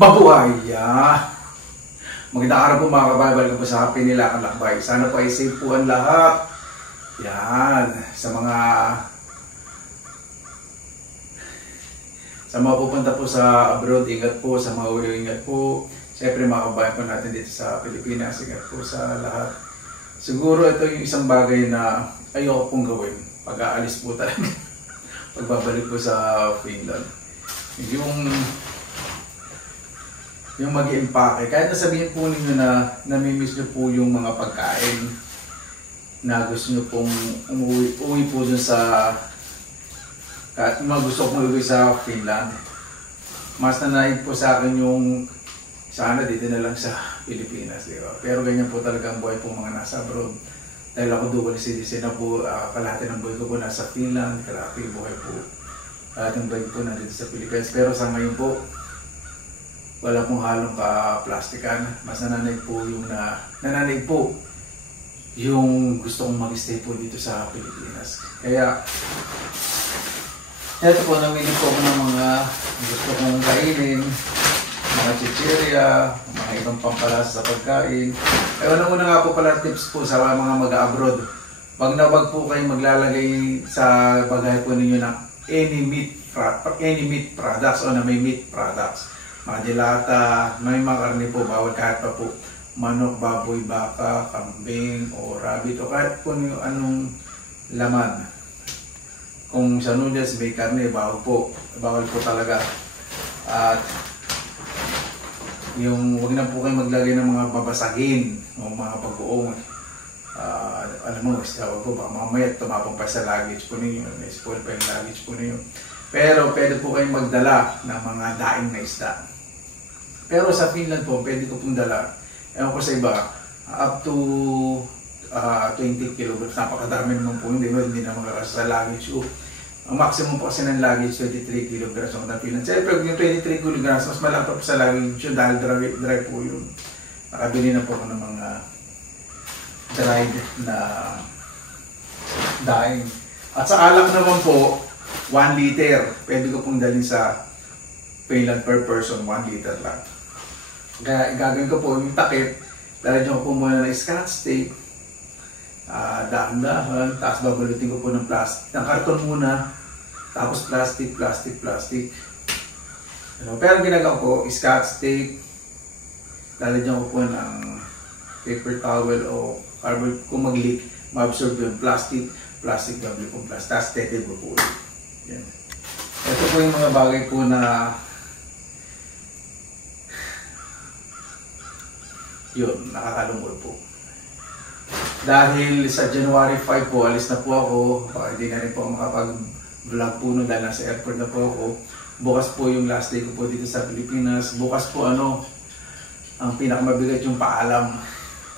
Mabuhay! Magandang araw po mga kabaybay ko po sa Happy Nila Lakbay. Sana po ay safe po ang lahat. Yan. Sa mga pupunta po sa abroad, ingat po. Sa mga uwi, ingat po. Siyempre mga kabayan po natin dito sa Pilipinas, ingat po sa lahat. Siguro ito yung isang bagay na ayoko pong gawin. Pag-aalis po talaga. Pagbabalik po sa Finland. Yung mag-i-impake. Kahit nasabihin po ninyo na namimiss nyo po yung mga pagkain na gusto nyo pong uwi po dun sa kahit mga gusto kong uwi sa Finland. Mas nanaig po sa akin yung sana dito na lang sa Pilipinas. Diba? Pero ganyan po talaga ang buhay po mga nasa abroad. Dahil ako dual citizen na po, kalahati ng buhay ko po nasa Finland, kalahati yung buhay po. Kalahati ng buhay po nandito sa Pilipinas. Pero sa ngayon po, wala pong halong ka-plastikan. Mas nananaig po yung gusto kong mag-stay po dito sa Pilipinas. Kaya, eto po, namili po ako ng mga gusto kong kainin, mga chichirya, mga ibang pampalasa sa pagkain. Una nga po pala tips po sa mga mag-abroad. Wag na wag po kayong maglalagay sa bagay po ninyo ng any meat products o na may meat products. Mga dilata, may mga karne po, bawal kahit pa po manok, baboy, baka, kambing, o rabbit, o kahit po yung anong laman. Kung sa noodles may karne, bawal po talaga. At yung wag na po kayo maglagay ng mga babasagin o mga pag-uong. Alam mo, tawag po ba, mamaya tumapang pa sa luggage po ninyo, spoil pa yung luggage po ninyo. Pero pwede po kayong magdala ng mga daing na isda. Pero sa Finland po, pwede ko pong dala, ewan ko sa iba, up to 20 kilograms. Napakadami naman po, hindi na makakasa sa luggage. Ang maximum po kasi ng luggage, 23 kilograms ng Finland. Siyempre, yung 23 kilograms, mas malaki po sa luggage yun dahil dry po yun. Nakabili na po ako ng mga dried na daing. At sa alak naman po, 1 liter. Pwede ko pong dalhin sa Finland per person, 1 liter lang. Kaya gagawin ko po yung takip, lalagyan ko po muna ng scotch tape, dahan-dahan, tapos babalutin ko po ng karton muna, tapos plastic. Pero ginagawa ko, scotch tape, lalagyan ko po ng paper towel o cardboard kung mag-leak, ma-absorb yung plastic, double po plastic, tapos tetib ko po ulit. Yan. Ito po yung mga bagay po na yun, nakakalungkot po. Dahil sa January 5 po, alis na po ako. Hindi na rin po makapag-vlog po no dahil nasa airport na po ako. Bukas po yung last day ko po dito sa Pilipinas. Bukas po ang pinakamabigat yung paalam.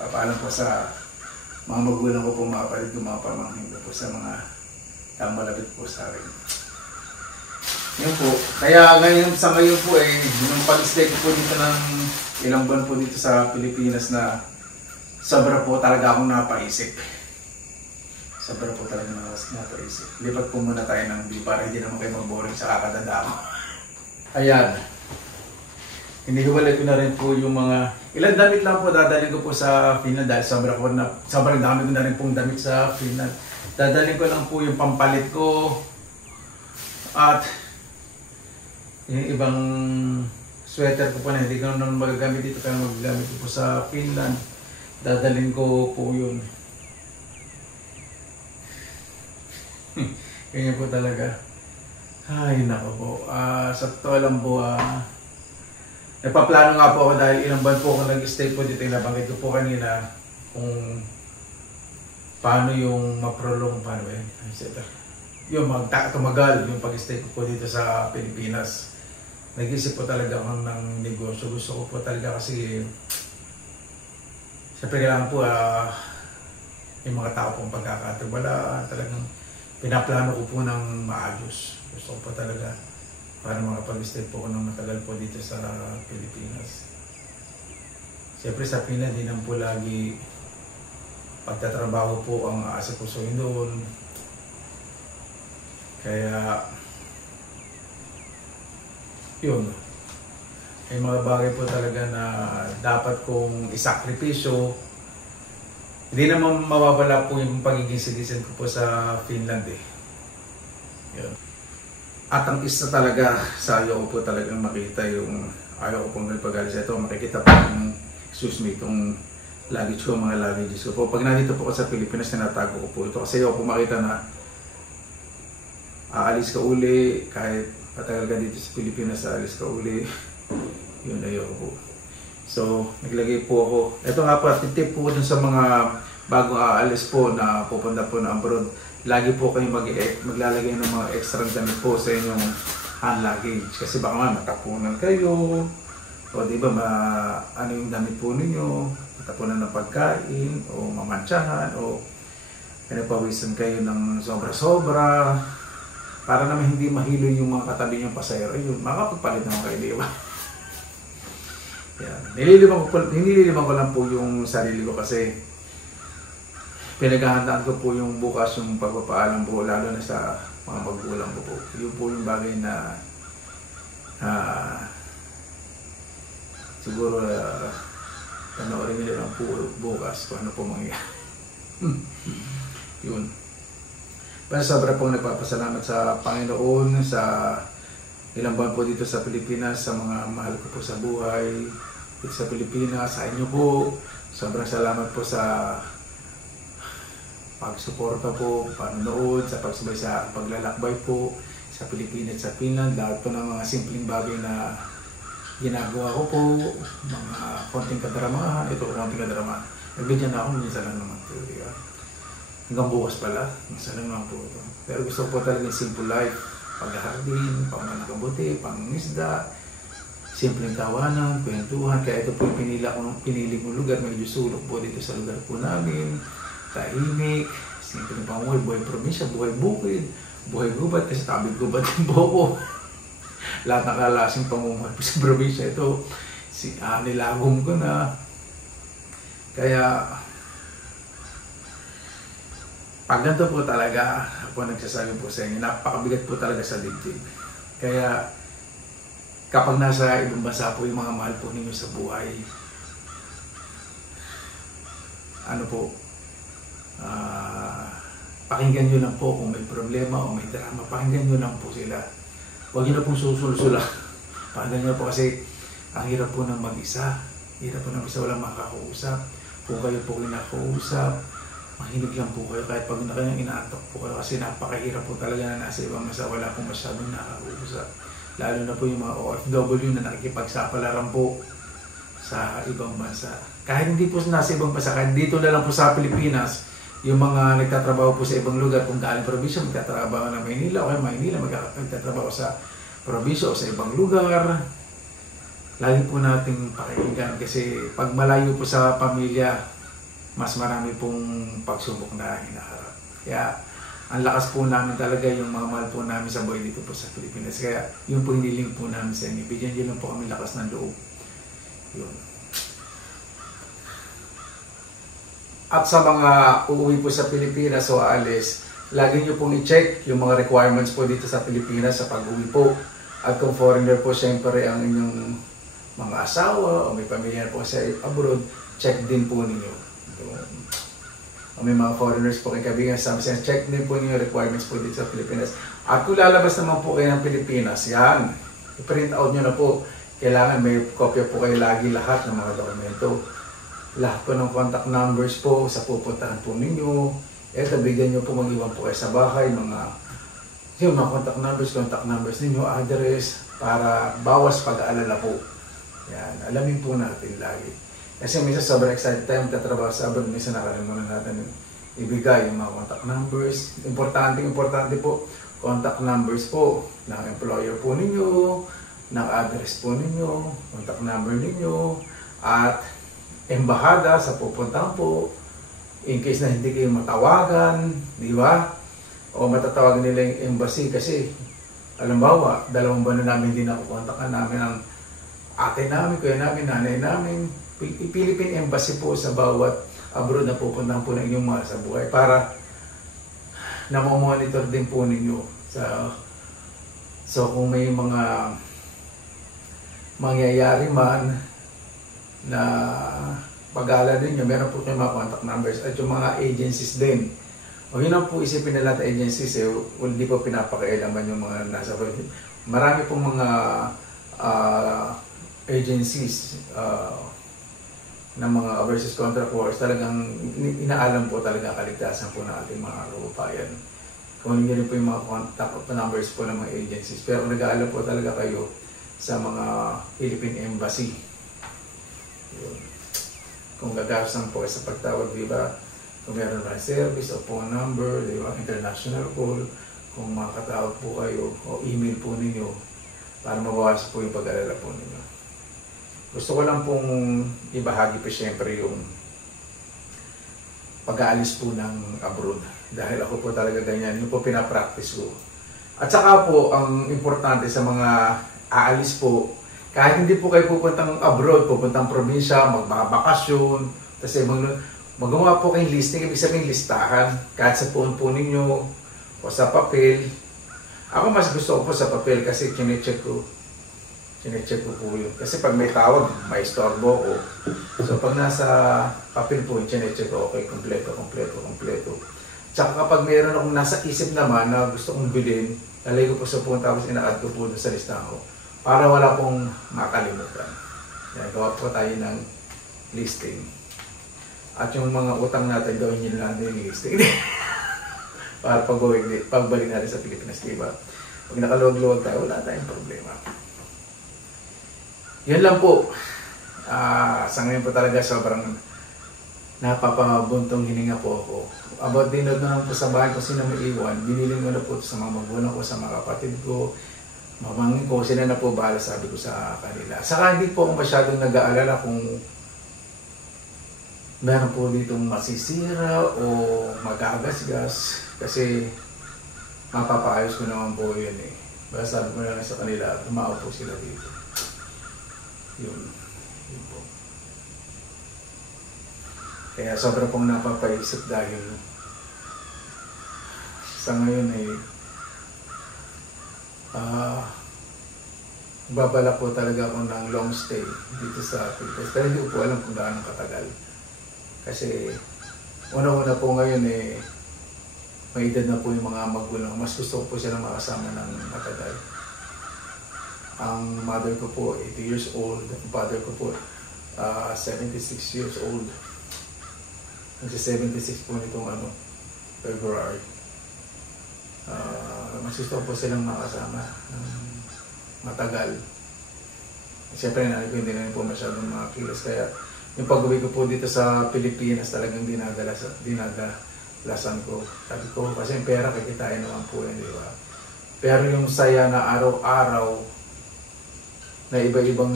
Papaalam po sa mga magulang ko po, mga kapatid ko, mga pamangkin ko po sa mga malapit po sa akin. Yun po. Kaya sa ngayon po nung pag-stay ko po dito ng ilang buwan po dito sa Pilipinas na sobra po talaga akong napaisip. Lipat po muna tayo ng view para hindi naman kayo mag-boring sa kakadadama. Ayan. Hinihiwalay ko na rin po yung mga ilang damit lang po dadalhin ko po sa Finland dahil sobrang dami ko na rin pong damit sa Finland. Dadalhin ko lang po yung pampalit ko at yung ibang sweater ko po na hindi ko naman magagamit dito kaya magagamit ko po sa Finland. Dadalhin ko po yun. Ganyan po talaga. Ay, nako po. Sa totoo lang po, nagpaplano nga po ako dahil ilang buwan po ako nag-stay po dito. Nabanggit ko po kanina kung paano yung ma-prolong, paano ba yun? Yung tumagal yung pag-stay ko po dito sa Pilipinas. Nag-isip po talaga ako ng negosyo. Gusto ko po talaga kasi siyempre kailangan po yung mga tao pong pagkakatiwalaan. Talagang pinaplano ko po ng maayos. Gusto ko po talaga para makapag-stay po ako ng matagal po dito sa Pilipinas. Siyempre sa Finland, hindi naman po lagi pagtatrabaho po ang aasa ko doon. Kaya yun. may mga bagay po talaga na dapat kong isakripisyo. Hindi naman mawawala po yung pagiging citizen ko po sa Finland eh. Yun. At ang isa talaga sa ayaw ko po talagang makita yung ayaw ko pong nagpagalis ito. Makikita po yung itong luggage ko, mga luggages ko po. Pag nandito po ko sa Pilipinas, tinatago ko po ito. Kasi ayaw ko makita na aalis ka uli, kahit patagal ka dito sa Pilipinas, aalis ka uli. Yun, ayaw ko po. So, naglagay po ako. Ito nga po, tip po dun sa mga bagong aalis po na pupunta po na abroad. Lagi po kayo maglalagay ng mga extra damit po sa inyong hand luggage. Kasi baka nga matapunan kayo. O di ba, ano yung damit po ninyo, matapunan ng pagkain, o mamantsahan, o pinapawisan kayo ng sobra-sobra. Para naman hindi mahilo yung mga katabi niyong pasahero. Yun, makapagpalit naman kayo, di ba? Yan. Nililiman ko lang po yung sarili ko kasi pinaghahandaan ko po yung bukas yung pagpapaalam po, lalo na sa mga magulang ko po. Yun po yung bagay na siguro panoorin nila lang po bukas kung ano po mangyayari. Yun. Pero sobra pong nagpapasalamat sa Panginoon sa ilang buwan po dito sa Pilipinas, sa mga mahal ko po sa buhay dito sa Pilipinas, sa inyo po. Sobrang salamat po sa pagsuporta po, panonood, sa pagsabay sa paglalakbay po sa Pilipinas, sa Finland, lahat po ng mga simpleng bagay na ginagawa ko po, mga konting kadramahan, ito konting kadramahan. Nagbigyan na ako, minsan lang naman po. Hanggang bukas pala, minsan lang naman po ito. Pero gusto ko po talaga yung simple life, paghahardin, pangmanakabuti, pangisda, simpleng tawanan, kwentuhan. Kaya ito po pinili kong lugar, medyo sulok po dito sa lugar po namin. Tahimik, simpleng panguhay, buhay probinsya, buhay bukid, buhay gubat, kasi tabi gubat yung buko. Lahat nakalasing pamumuhay po sa probinsya. Ito, nilagom ko na. Kaya, pag ganito po talaga, ako nagsasabi po sa inyo, napakabigat po talaga sa dibdib. Kaya, kapag nasa ibang bansa po yung mga mahal po ninyo sa buhay, ano po, pakinggan nyo lang po kung may problema o may drama, pakinggan nyo lang po sila. Huwag nyo na pong susulsula. Pakinggan nyo po kasi ang hirap po ng mag-isa. Hirap po ng isa, walang makakausap. Kung kayo po kinakausap, mahinig lang po kayo kahit pag na kayong inaantok po kayo kasi napakahirap po talaga na nasa ibang bansa, wala pong masyadong nakakausap. Lalo na po yung mga OFW na nakikipagsapalaran po sa ibang bansa. Kahit hindi po nasa ibang bansa, kahit dito na lang po sa Pilipinas, yung mga nagtatrabaho po sa ibang lugar, kung galing probinsya, magtatrabaho na Maynila, o kaya Maynila, magtatrabaho sa probinsya o sa ibang lugar. Lagi po nating pakikinggan kasi pag malayo po sa pamilya, mas marami pong pagsubok na hinaharap. Kaya ang lakas po namin talaga yung mga mahal po namin sa buhay dito po sa Pilipinas. Kaya yun po hiniling po namin sa inyo. Bigyan nyo lang po kami lakas ng loob. Yun. At sa mga uuwi po sa Pilipinas o aalis, lagi nyo pong i-check yung mga requirements po dito sa Pilipinas sa pag-uwi po. At kung foreigner po, syempre ang inyong mga asawa o may pamilya po sa abroad, check din po ninyo. O may mga foreigners po kayo kabigan, check din po ninyo requirements po dito sa Pilipinas. At kung lalabas naman po kayo ng Pilipinas, yan, i-print out nyo na po. Kailangan may kopya po kayo lagi lahat ng mga dokumento. Lahat po ng contact numbers po sa pupuntahan po ninyo. Eto, bigyan nyo po, mag-iwan po kayo sa bahay, yung mga contact numbers ninyo, address, para bawas pag-aalala po. Yan, alamin po natin lagi. Kasi minsan sobrang excited tayo magtatrabaho sa abroad, minsan nakalimutan natin ibigay yung mga contact numbers. Importante po, contact numbers po ng employer po ninyo, ng address po ninyo, contact number ninyo, at embahada sa pupuntahan po, in case na hindi kayo matawagan, di ba? O matatawagan nila yung embassy kasi, alambawa, 2 buwan na namin hindi nakukontakan namin ang ate namin, kuya namin, nanay namin, Philippine Embassy po sa bawat abroad na pupuntahan po ng inyong mahal sa buhay para namomonitor din po ninyo. So kung may mga mangyayari man na pag-aalala ninyo, meron po kayong mga contact numbers at yung mga agencies din. Huwag yun po isipin na lahat agencies hindi po pinapakailaman yung mga nasa marami pong mga agencies ng mga overseas contract workers talagang inaalam po talaga kaligtasan po ng ating mga kababayan. Kung hindi rin po yung mga contact numbers po ng mga agencies. Pero nag-aalam po talaga kayo sa mga Philippine Embassy. Yun. Kung gagasan po sa pagtawag, di ba? Kung meron na service o phone number, di ba? International call, kung makakatawag po kayo o email po ninyo para mabawas po yung pag-alala po ninyo. Gusto ko lang pong ibahagi po siyempre yung pag-aalis po ng abroad. Dahil ako po talaga ganyan, yung po pinapractice ko. At saka po, ang importante sa mga aalis po, kahit hindi po kayo pupuntang abroad, pupuntang probinsya, magbabakasyon, kasi magawa po kayong listing, ibig sabihin listahan, kahit sa phone po ninyo o sa papel. Ako mas gusto ko po sa papel kasi chinecheck ko po yun. Kasi pag may tawag, may istorbo ko. So pag nasa papel po, chinecheck ko, okay, kompleto. Tsaka kapag mayroon akong nasa isip naman na gusto kong bilhin, lalay ko po sa phone tapos ina-add ko po sa listahan ko. Para wala pong makalimutan. Yan, gawa po tayo ng listing. At yung mga utang natin, gawin nyo lang yung listing. Para pagbalik natin sa Pilipinas, diba? Pag nakaluwag-luwag tayo, wala tayong problema. Yan lang po. Sa ngayon po talaga sobrang napapabuntong hininga po ako. About dinod na lang po sa bahay kung sino may iwan. Binilin ko na po sa mga magulang ko, sa mga kapatid ko, mamangin ko, sila na po bahala, sabi ko sa kanila. Saka hindi po ako masyadong nag-aalala kung meron po ditong masisira o mag-agasgas kasi mapapaayos ko naman po yun eh. Basta sabi ko na lang sa kanila, tumaw po sila dito. Yun po. Kaya sobra pong napapaisip dahil sa ngayon ay babala po talaga ako ng long stay dito sa Pilipinas. Pero hindi ko po alam kung gaano katagal. Kasi una-una po ngayon eh may edad na po yung mga magulang. Mas gusto ko po silang makasama ng matagal. Ang mother ko po 80 years old. Ang father ko po 76 years old. Nagsi-76 po nitong February. Mas gusto ko po silang makasama matagal. Siyempre nanay ko hindi na po masyadong mga kilos. Kaya yung pag-uwi ko po dito sa Pilipinas talagang dinadalasan ko. Sabi ko kasi yung pera kikitain naman po yun, di ba? Pero yung saya na araw-araw na iba-ibang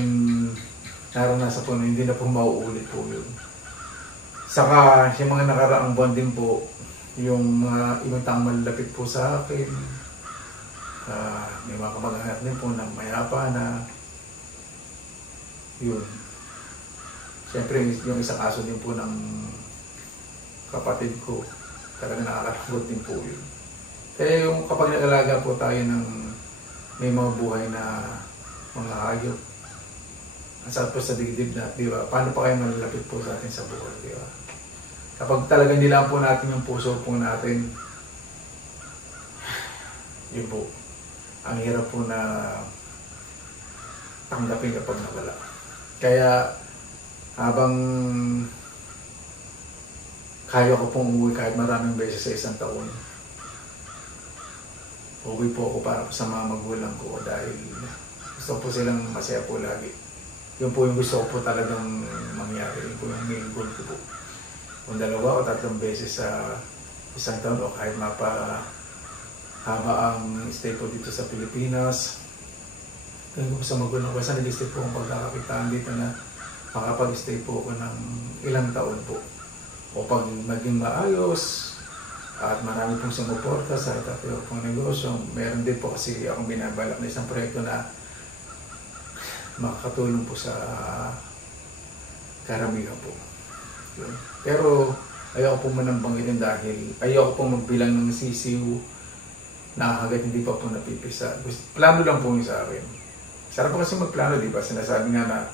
naranasan po na hindi na po mauulit po yun. Saka yung mga nakaraang bonding po, yung mga ibang taong malalapit po sa akin, may mga kamag-anak din po na mayapa na yun. Siyempre yung isang aso din po ng kapatid ko, talaga nakakalungkot din po yun. Kaya yung kapag nag-alaga po tayo ng may mga buhay na mga hayop, ang sarap po sa digdib na, di ba? Paano pa kayo malalapit po sa atin sa buhay, di ba? Kapag talagang nilang po natin yung puso po natin, yun po, ang hirap po na tanggapin kapag nawala. Kaya habang kaya ko pong umuwi kahit maraming beses sa isang taon, uwi po ako para sa mga magulang ko dahil gusto po silang masaya po lagi. Yun po yung gusto ko po talagang mangyari. Yun po yung main goal ko po. Kung 2 o 3 beses sa isang taon o kahit haba ang stay po dito sa Pilipinas. Kaya po sa magulang ko, sa nag-stay po akong pagkakakitaan dito na makapag-stay po ako ng ilang taon po. O pag naging maayos at marami pong sumuporta sa tatlo pong negosyo, meron din po kasi akong binabalak na isang proyekto na makakatulong po sa karamihan po. Yun. Pero ayoko po manang banggitin dahil ayoko po magbilang ng sisiw na hanggat hindi pa po napipisa. Plano lang po yun sa akin. Sarap po kasi magplano, di ba? Sinasabi nga na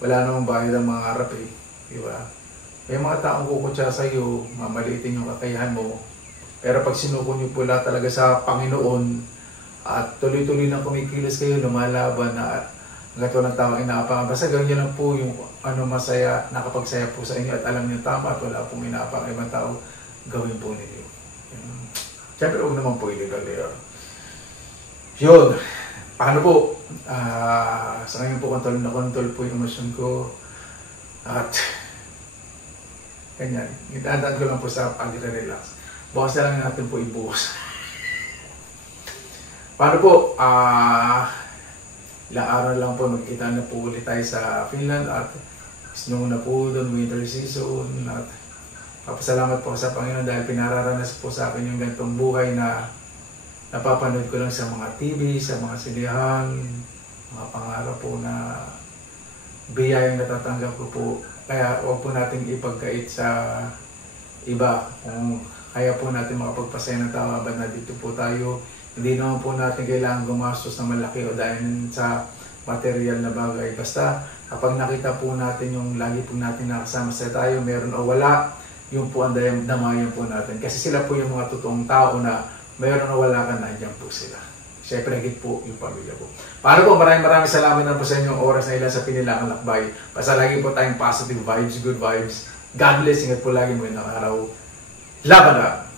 wala namang bayad ang mga harap eh. Di ba? May mga taong kukutsa sa iyo, mamalitin yung kakayahan mo. Pero pag sinuko niyo po lahat talaga sa Panginoon at tuloy-tuloy na kumikilos kayo, lumalaban na hanggang walang tamang inaapangan. Basta gawin niyo lang po yung masaya, nakapagsaya po sa inyo at alam niyo tama at wala pong inaapangan ibang tao, gawin po ninyo. Siyempre, huwag naman po illegal yun. Yun. Paano po? Sa ngayon po, kontrol po yung emosyon ko. At ganyan. Itandaan ko lang po sa pag-relax. Bukas na lang natin po ibukas. Paano po? Ilang araw lang po, magkita na po ulit tayo sa Finland at snow na po doon, winter season. At papasalamat po sa Panginoon dahil pinararanas po sa akin yung ganitong buhay na napapanood ko lang sa mga TV, sa mga silihan, mga pangarap po na biyayang natatanggap ko po. Kaya huwag po natin ipagkait sa iba. Kung kaya po natin makapagpasaya ng tao habang nandito po tayo. Hindi naman po natin kailangan gumastos ng malaki o dahil sa material na bagay. Basta kapag nakita po natin yung lagi po natin nakasama sa tayo, meron o wala, yung po ang damayan po natin. Kasi sila po yung mga totoong tao na meron o wala ka, nandiyan po sila. Siyempre, higit po yung pamilya po. Paano po? Maraming salamat na po sa inyong oras na ilan sa Pinilangang Lakbay. Basta lagi po tayong positive vibes, good vibes. God bless. Ingat po lagi mo yung araw. Laban na!